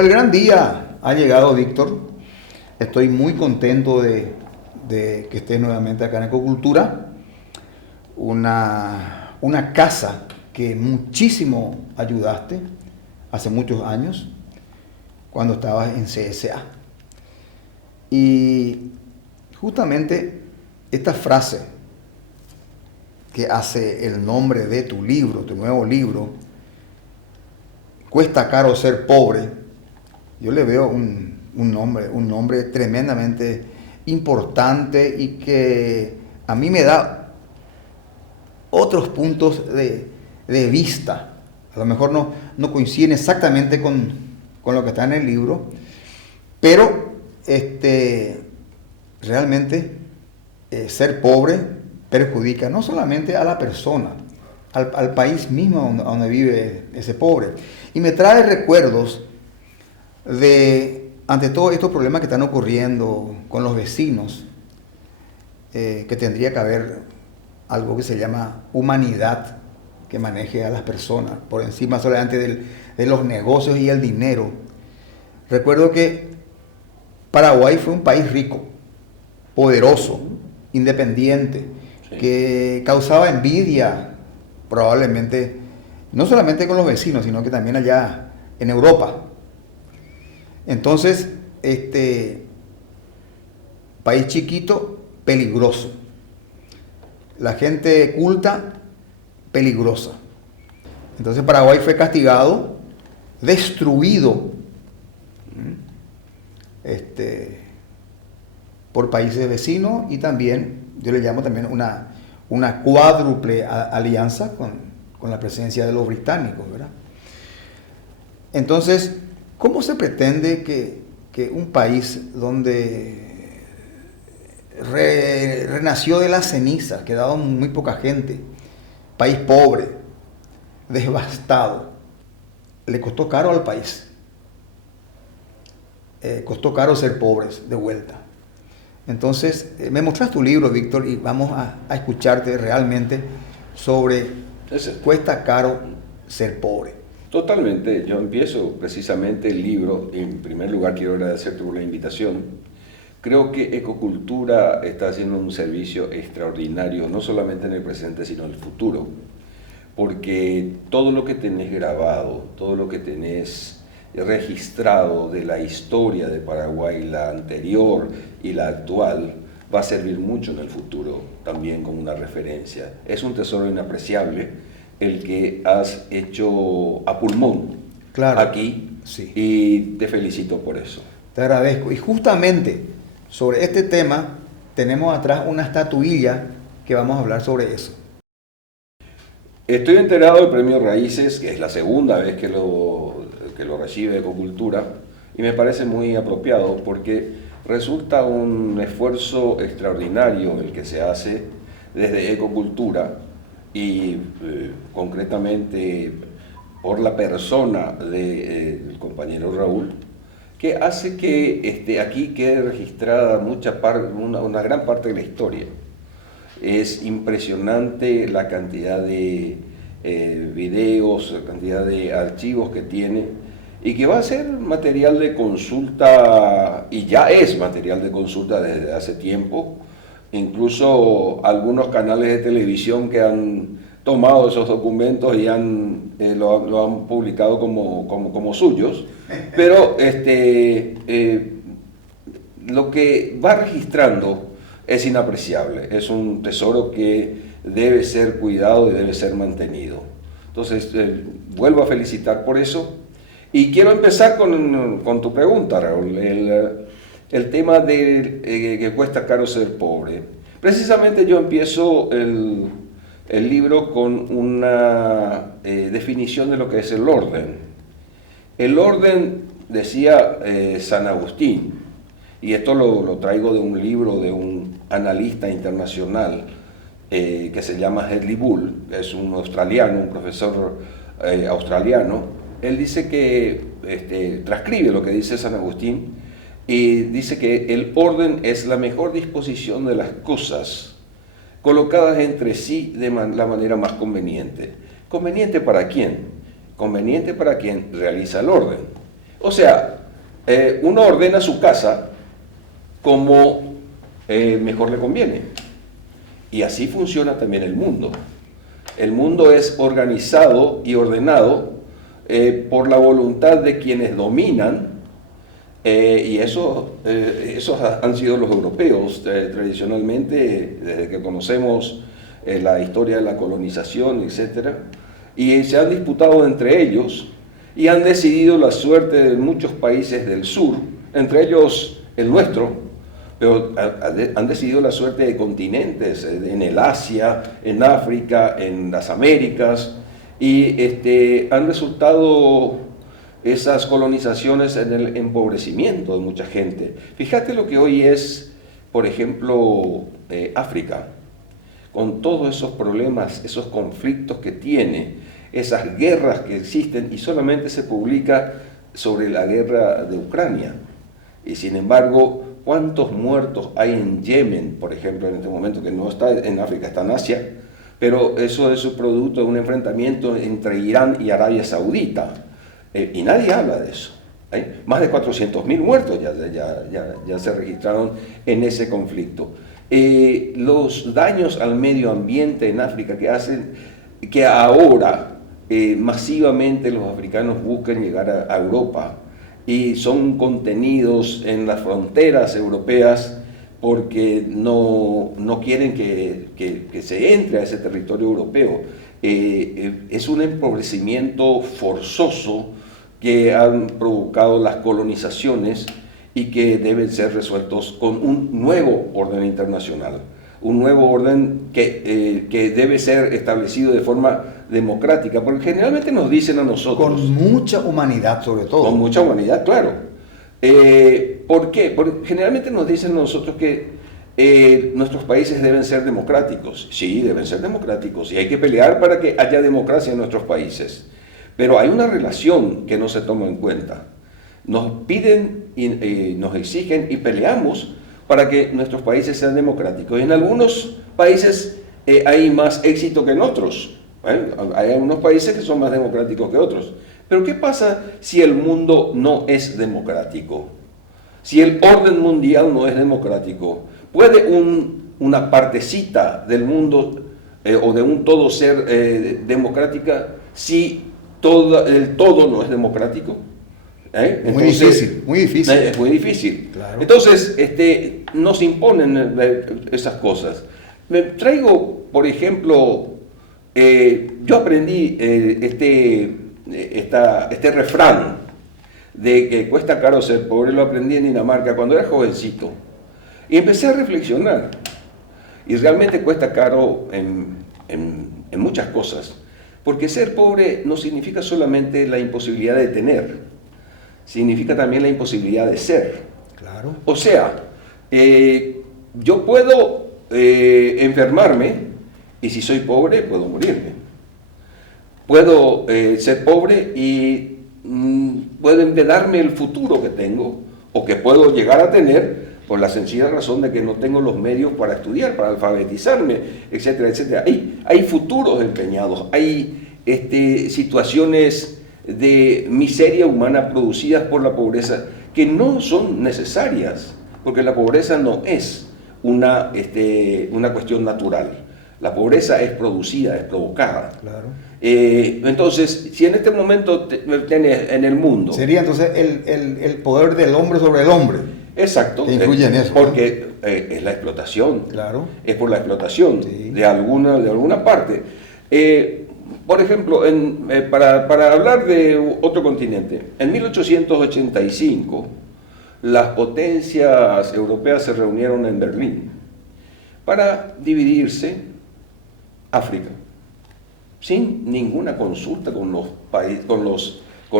Bueno, el gran día ha llegado, Víctor. Estoy muy contento de que estés nuevamente acá en Ecocultura, una casa que muchísimo ayudaste hace muchos años, cuando estabas en CSA. Y justamente esta frase que hace el nombre de tu libro, tu nuevo libro, cuesta caro ser pobre, yo le veo un nombre tremendamente importante y que a mí me da otros puntos de vista. A lo mejor no coinciden exactamente con lo que está en el libro, pero realmente ser pobre perjudica no solamente a la persona, al país mismo donde vive ese pobre. Y me trae recuerdos ante todos estos problemas que están ocurriendo con los vecinos, que tendría que haber algo que se llama humanidad que maneje a las personas por encima solamente de los negocios y el dinero. Recuerdo que Paraguay fue un país rico, poderoso, independiente, sí, que causaba envidia probablemente, no solamente con los vecinos, sino que también allá en Europa. Entonces, país chiquito, peligroso. La gente culta, peligrosa. Entonces Paraguay fue castigado, destruido, por países vecinos, y también, yo le llamo también una cuádruple alianza con la presencia de los británicos, ¿verdad? Entonces, ¿cómo se pretende que un país donde renació de las cenizas, quedaron muy poca gente, país pobre, devastado, le costó caro al país? Costó caro ser pobres de vuelta. Entonces, me mostraste tu libro, Víctor, y vamos a escucharte realmente sobre cuesta caro ser pobre. Totalmente. Yo empiezo precisamente el libro. En primer lugar, quiero agradecerte por la invitación. Creo que Ecocultura está haciendo un servicio extraordinario, no solamente en el presente, sino en el futuro. Porque todo lo que tenés grabado, todo lo que tenés registrado de la historia de Paraguay, la anterior y la actual, va a servir mucho en el futuro también como una referencia. Es un tesoro inapreciable el que has hecho a pulmón, claro, aquí, sí, y te felicito por eso. Te agradezco. Y justamente sobre este tema tenemos atrás una estatuilla que vamos a hablar sobre eso. Estoy enterado del Premio Raíces, que es la segunda vez que lo recibe Ecocultura, y me parece muy apropiado porque resulta un esfuerzo extraordinario el que se hace desde Ecocultura y concretamente por la persona del compañero Raúl, que hace que aquí quede registrada una gran parte de la historia. Es impresionante la cantidad de videos, la cantidad de archivos que tiene y que va a ser material de consulta, y ya es material de consulta desde hace tiempo. Incluso algunos canales de televisión que han tomado esos documentos y lo han publicado como suyos, pero lo que va registrando es inapreciable, es un tesoro que debe ser cuidado y debe ser mantenido. Entonces, vuelvo a felicitar por eso. Y quiero empezar con tu pregunta, Raúl, el tema de que cuesta caro ser pobre. Precisamente yo empiezo el libro con una definición de lo que es el orden. El orden, decía San Agustín, y esto lo traigo de un libro de un analista internacional que se llama Hedley Bull, es un australiano, un profesor australiano. Él dice que transcribe lo que dice San Agustín y dice que el orden es la mejor disposición de las cosas colocadas entre sí de la manera más conveniente. ¿Conveniente para quién? Conveniente para quien realiza el orden. O sea, uno ordena su casa como mejor le conviene. Y así funciona también el mundo. El mundo es organizado y ordenado por la voluntad de quienes dominan, y esos han sido los europeos tradicionalmente, desde que conocemos la historia de la colonización, etc. Y se han disputado entre ellos y han decidido la suerte de muchos países del sur, entre ellos el nuestro, pero han decidido la suerte de continentes, en el Asia, en África, en las Américas, y han resultado esas colonizaciones en el empobrecimiento de mucha gente. Fíjate lo que hoy es, por ejemplo, África, con todos esos problemas, esos conflictos que tiene, esas guerras que existen, y solamente se publica sobre la guerra de Ucrania. Y sin embargo, ¿cuántos muertos hay en Yemen, por ejemplo, en este momento, que no está en África, está en Asia? Pero eso es un producto de un enfrentamiento entre Irán y Arabia Saudita. Y nadie habla de eso. Más de 400.000 muertos ya se registraron en ese conflicto. Los daños al medio ambiente en África que hacen que ahora masivamente los africanos busquen llegar a Europa, y son contenidos en las fronteras europeas porque no quieren que se entre a ese territorio europeo. Es un empobrecimiento forzoso que han provocado las colonizaciones y que deben ser resueltos con un nuevo orden internacional, un nuevo orden que debe ser establecido de forma democrática, porque generalmente nos dicen a nosotros... Con mucha humanidad sobre todo. Con mucha humanidad, claro. ¿Por qué? Porque generalmente nos dicen a nosotros que nuestros países deben ser democráticos. Sí, deben ser democráticos y hay que pelear para que haya democracia en nuestros países. Pero hay una relación que no se toma en cuenta. Nos piden y nos exigen y peleamos para que nuestros países sean democráticos. Y en algunos países hay más éxito que en otros. Hay algunos países que son más democráticos que otros. Pero ¿qué pasa si el mundo no es democrático? Si el orden mundial no es democrático, ¿puede una partecita del mundo o de un todo ser democrática si el todo no es democrático? Entonces, muy difícil, muy difícil. Es muy difícil. Claro. Entonces, nos imponen esas cosas. Me traigo, por ejemplo, yo aprendí este refrán de que cuesta caro ser pobre, lo aprendí en Dinamarca cuando era jovencito. Y empecé a reflexionar. Y realmente cuesta caro en muchas cosas. Porque ser pobre no significa solamente la imposibilidad de tener, significa también la imposibilidad de ser. Claro. O sea, yo puedo enfermarme y si soy pobre puedo morirme. Puedo ser pobre y pueden darme el futuro que tengo o que puedo llegar a tener por la sencilla razón de que no tengo los medios para estudiar, para alfabetizarme, etcétera, etcétera. Hay futuros empeñados, hay situaciones de miseria humana producidas por la pobreza que no son necesarias, porque la pobreza no es una cuestión natural. La pobreza es producida, es provocada. Claro. Entonces, si en este momento tienes en el mundo... Sería entonces el poder del hombre sobre el hombre. Exacto. Que influye en eso. Porque es la explotación. Claro. Es por la explotación Sí. de alguna parte. Por ejemplo, para hablar de otro continente, en 1885 las potencias europeas se reunieron en Berlín para dividirse África, sin ninguna consulta con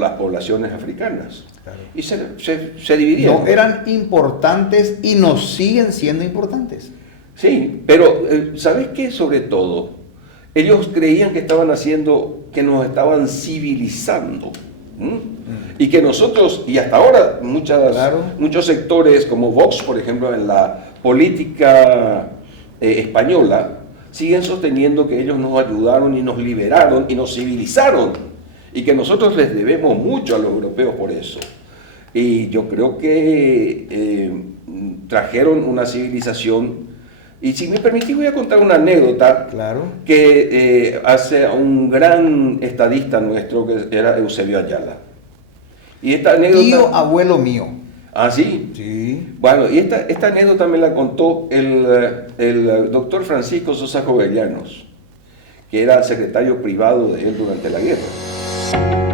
las poblaciones africanas. Claro. Y se dividieron. No eran importantes y nos siguen siendo importantes. Sí, pero ¿sabes qué? Sobre todo, ellos creían que que nos estaban civilizando. Y que nosotros, y hasta ahora muchos sectores como Vox, por ejemplo, en la política española, siguen sosteniendo que ellos nos ayudaron y nos liberaron y nos civilizaron, y que nosotros les debemos mucho a los europeos por eso. Y yo creo que trajeron una civilización. Y si me permitís voy a contar una anécdota Claro. que hace un gran estadista nuestro que era Eusebio Ayala. Y esta anécdota... Tío, abuelo mío. ¿Ah, sí? Sí. Bueno, y esta anécdota me la contó el doctor Francisco Sosa Jovellanos, que era secretario privado de él durante la guerra.